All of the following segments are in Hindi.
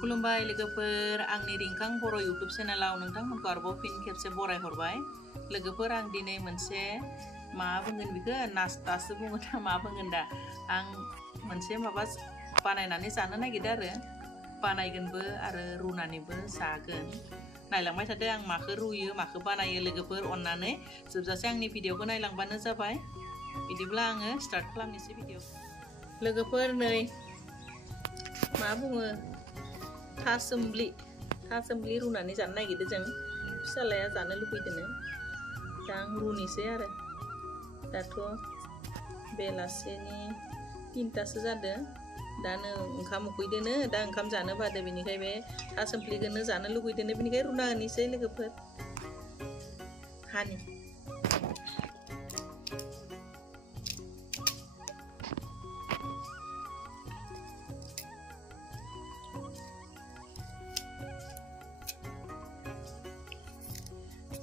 खुलुमबाय लोगोफोर, आंनि रिंखां बर' इउटुब चेनेलाव नोंथांमोनखौ आरोबाव फिन खेबसे बरायहरबाय। लोगोफोर, आं दिनै मोनसे मा बुंगोन बेखौ नास्तासो बुङो दा मा बुंगोन दा आं मोनसे माबा बानायनानै जानो नागिरदों आरो बानायगोनबो आरो रुनानैबो जागोन। नायलांबाय थादो आं माखौ रुयो माखौ बानायो। लोगोफोर अननानै जोबजासे आंनि भिडिअखौ नायलांबानो जाबाय। बिदिब्ला आङो स्टार्ट खालामनोसै भिडिअ। लोगोफोर, नै मा बुङो थासोमब्लि रुनानै जानो नागिरदों जों। फिसालाया जानो लुबैदोंनो, दा आं रुनोसै आरो। दाथ' बेलासेनि 3टासो जादों। दा नै ओंखाम उखैदोंनो, दा ओंखाम जानो बादो, बेनिखाय बे थासोमब्लिखौनो जानो लुबैदोंनो, बेनिखाय रुना होनोसै लोगोफोर। हानि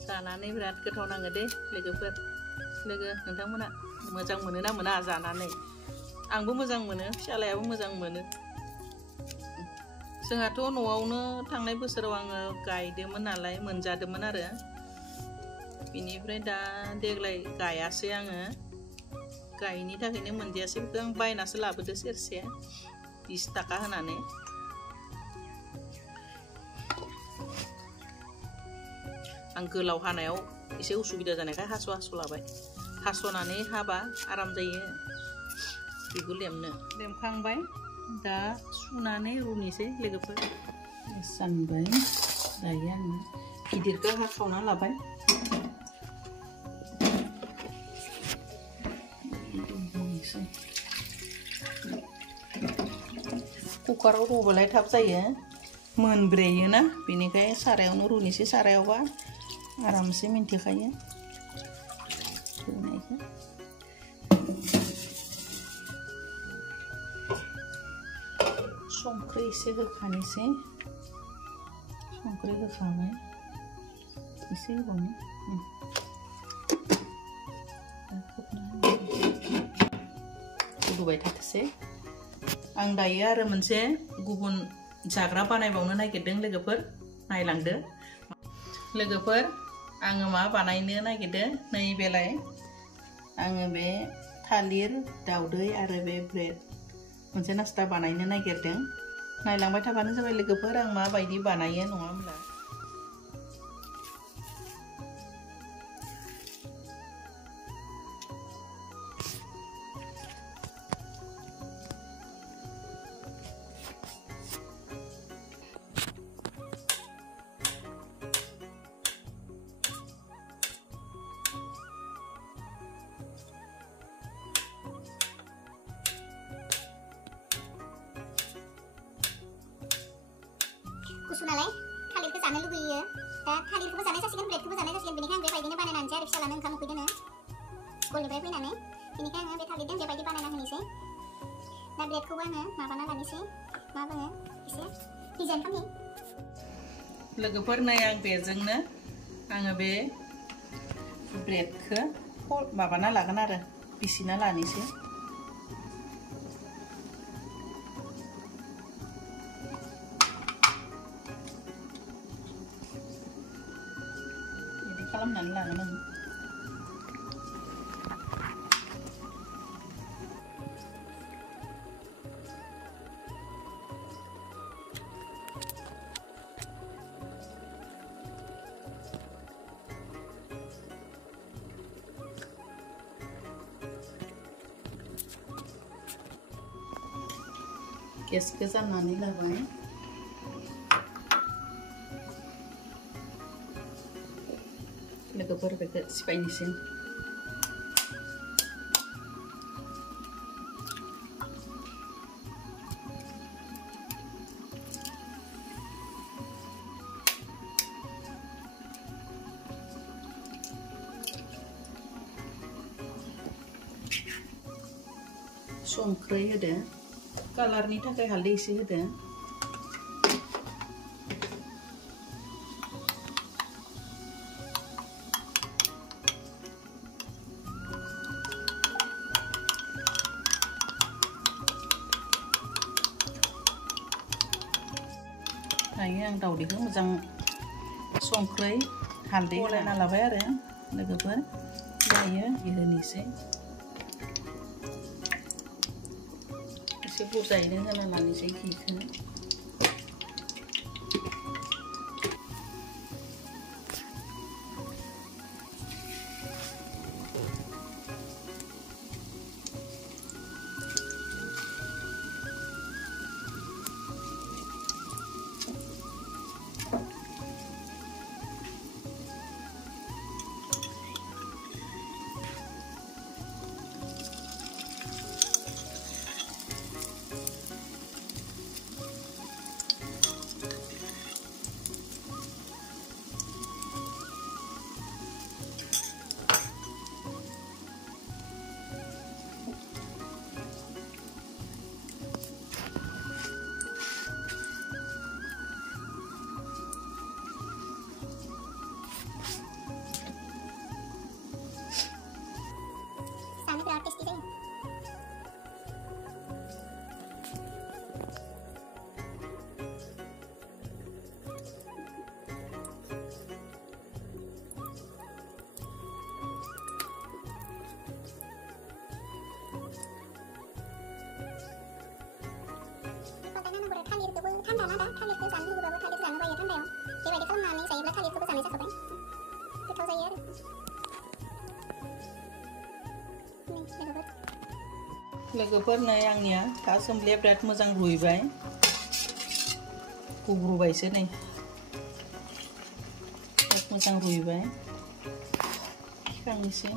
जानानै बिराद गोथाव नाङो दे लोगोफोर। नोंथांमोना मोजां मोनो ना मोना जानानै? आंबो मोजां मोनो, फिसालायाबो मोजां मोनो। जोंहाथ' न'आवनो थांनाय बोसोराव आङो गायदोंमोन नालाय मोनजादोंमोन आरो। बिनिफ्राय दा देग्लाय गायासै आङो, गायनि थाखायनो मोनजायासै। बेखौ आं बायनासो लाबोदो सेरसे 20 थाखा होनानै। आं गोलाव हानायाव एसे उसुबिदा जानायखाय हास' लाबाय। हास'नानै हाबा आराम जायो बिगुर लेमखांबाय। दा सुनानै रुनोसै लोगोफोर। जानबाय, दायो आङो गिदिरखौ हाखावना लाबाय। कुकाराव रुबालाय थाब जायो, मोनब्रेयोना, बेनिखाय सारायावनो रुनोसै। सारायावबा आरामसे मिन्थिखायो रुनायखौ। संख्रि एसे होखानोसै। संख्रि होखाबाय, एसे होबावनो। रुबाय थाथोंसै। आं दायो आरो मोनसे गुबुन जाग्रा बानायबावनो नागिरदों लोगोफोर, नायलांदो। लोगोफोर, आङो मा बानायनो नागिरदों नैबेलाय। आङो बे थालिर, दाउदै आरो बे ब्रेड मोनसे नास्ता बानायनो नागिरदों। नायलांबाय थाबानो जाबाय लोगोफोर, आं माबायदि बानायो, नङा होमब्ला? गुसु नालाय थालिरखौ जानो लुबैयो। दा थालिरखौबो जानाय जासिगोन, ब्रेडखौबो जानाय जासिगोन। बेनिखाय आं बेबायदिनो बानायना होनोसै आरो फिसालानो ओंखाम उखैदोंनो स्कुलनिफ्राय फैनानै। बेनिखाय आङो बे थालिरजों बेबायदि बानायना होनोसै। दा ब्रेडखौबो आङो माबाना लानोसै, मा बुङो, एसे डिजाइन खालामनि। लोगोफोर, नै आं बेजोंनो आङो बे ब्रेडखौ माबाना लागोन आरो बिसिना लानोसै। खालामनानै लागोन आं। गेसखौ जाननानै लाबाय। लोगोफोर, बेखौ सिफायनोसै। संख्रै होदो, कालारनि थाखाय हालदै एसे होदो। दायो आं दावदैखौ मोजां संख्रै हालदै गलायना लाबाय आरो लोगोफोर दायो होनोसै एसे बुरजायैनो होना लानोसै घिखौ biar tasty deh. Kontennya nomor थान्दा ना दा थालिरखौ जानो लुगैबाबो थालिर जानो बायो थान्दायाव बेबायदि खालामनानै जायोब्ला थालिरखौबो जानाय जाखाबाय गोथाव जायो आरो लोगोफोर नै आंनिया दा सोमलिया बिराद मोजां रुइबाय गुब्रुबायसो नै बिराद मोजां रुइबाय थिखांनोसै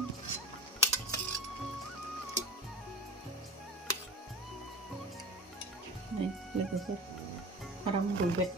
नै लोगोफोर आराम रुइबाय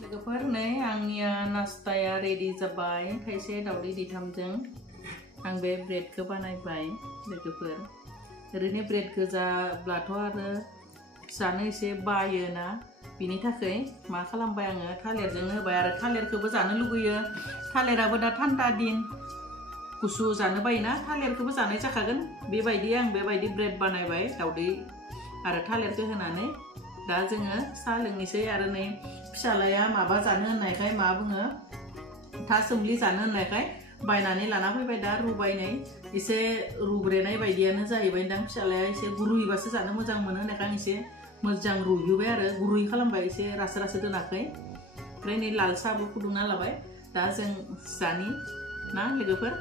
लोगोफोर नै आंनिया नास्ताया रेडि जाबाय थाइसे दावदै दैथामजों आं बे ब्रेडखौ बानायबाय लोगोफोर ओरैनो ब्रेड गोजाब्लाथ' आरो जानो एसे बायोना बिनि थाखाय मा खालामबाय आङो थालिरजों होबाय आरो थालिरखौबो जानो लुगैयो थालिराबो दा थान्दा दिन गुसु जानो बायोना थालिरखौबो जानाय जाखागोन बेबायदि आं बेबायदि ब्रेड बानायबाय दावदै आरो थालिरखौ होनानै दा जोङो साहा लोंनोसै आरो नै फिसालाया माबा जानो होननायखाय मा बुङो था सोमलि जानो होननायखाय बायनानै लाना फैबाय दा रुबाय नै एसे रुब्रेनाय बायदियानो जाहैबाय दां फिसालाया एसे गुरुयैबासो जानो मोजां मोनो होननायखाय आं एसे मोजां रुहोबाय आरो गुरुय खालामबाय एसे रासो रासो दोनाखै ओमफ्राय नै लाल साहाबो फुदुंना लाबाय दा जों जानि ना लोगोफोर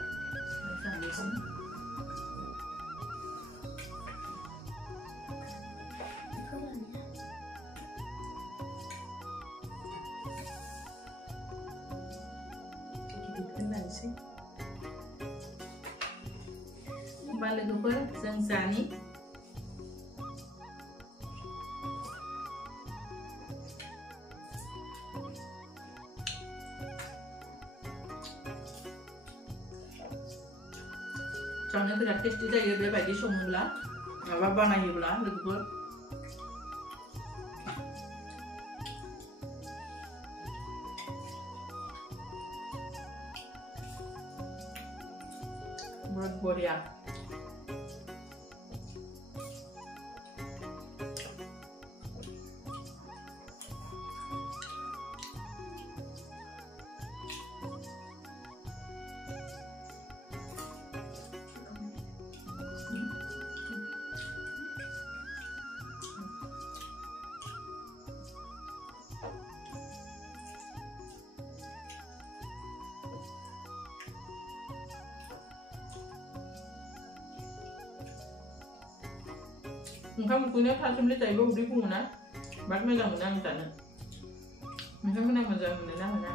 होमबा लोगोफोर जों जानि जानो बिराद टेस्टि जायो बेबायदि सङोब्ला माबा बानायोब्ला लोगोफोर बहुत बढ़िया ओंखाम उखैनायाव था सोमलि जायोबा उदै बुङोना बिराद मोजां मोनो आं जानो नोंथांमोना मोजां मोनो ना Mona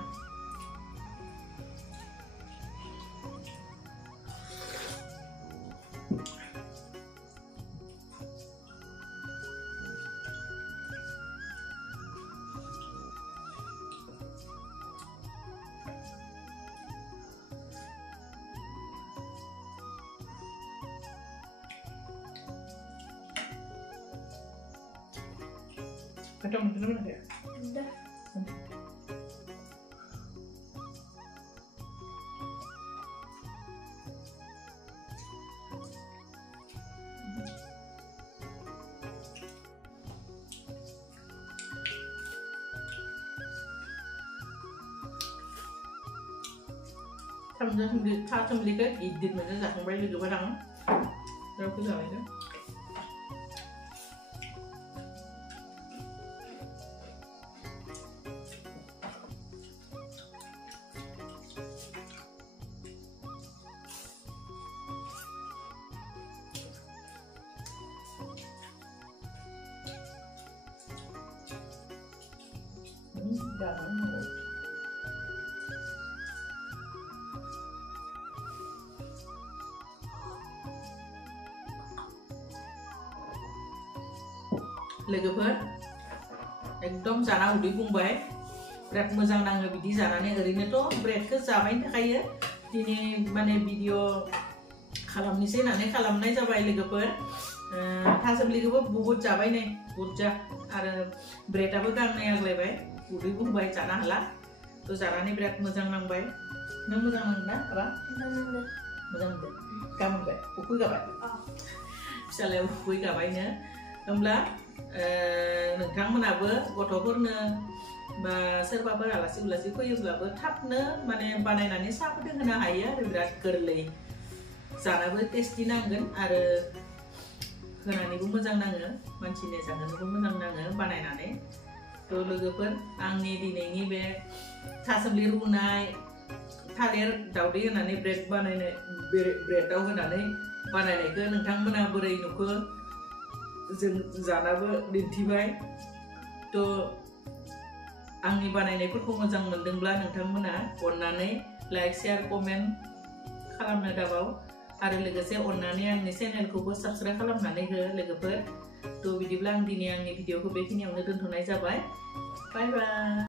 Kacang macam mana dia? Udah. था सोमलि के गिदिर मोनो जाखांबाय लोगोफोर आं रावखौ जाबायनो लोगोफोर एकदम जाना उदै बुंबाय बिराद मोजां नाङो बिदि जानानै ओरैनोथ' ब्रेडखौ जाबाय थाखायो दिनै माने भिडिअ खालामनोसै होननानै खालामनाय जाबाय लोगोफोर थासोमलिखौबो बहुत जाबाय नै बुरजा आरो ब्रेडआबो गांनै आग्लायबाय उदै बुंबाय जानो हाला थ' जानानै बिराद मोजां नांबाय नों मोजां नांदोंना आबा मोजां मोनदों गामोनबाय उखैगाबाय फिसालाया उखैगाबायनो होमब्ला नोंथांमोनाबो गथ'फोरनो बा सोरबाफोर आलासि उलासि फैयोब्लाबो थाबनो माने बानायनानै साहाफोर होनो हायो आरो बिराद गोरलै जानोबो टेस्टि नांगोन आरो होनानैबो मोजां नाङो मानसिनो जानोबो मोजां नाङो बानायनानै थ' लोगोफोर आंनि दिनैनि बे थासोमलि रुनाय थालिर दावदै होनानै ब्रेड बानायनाय ब्रेडआव होनानै बानायनायखौ नोंथांमोना बोरै नुखो जों जानाबो दिन्थिबाय थ' आंनि बानायनायफोरखौ मोजां मोनदोंब्ला नोंथांमोना अननानै लाइक शेयार कमेन्ट खालामनो दाबाव आरो लोगोसे अननानै आंनि चेनेलखौबो साबस्क्राइब खालामनानै हो लोगोफोर थ' बिदिब्ला आं दिनै आंनि भिडिअखौ बेखिनियावनो दोनथ'नाय जाबाय बाय बाय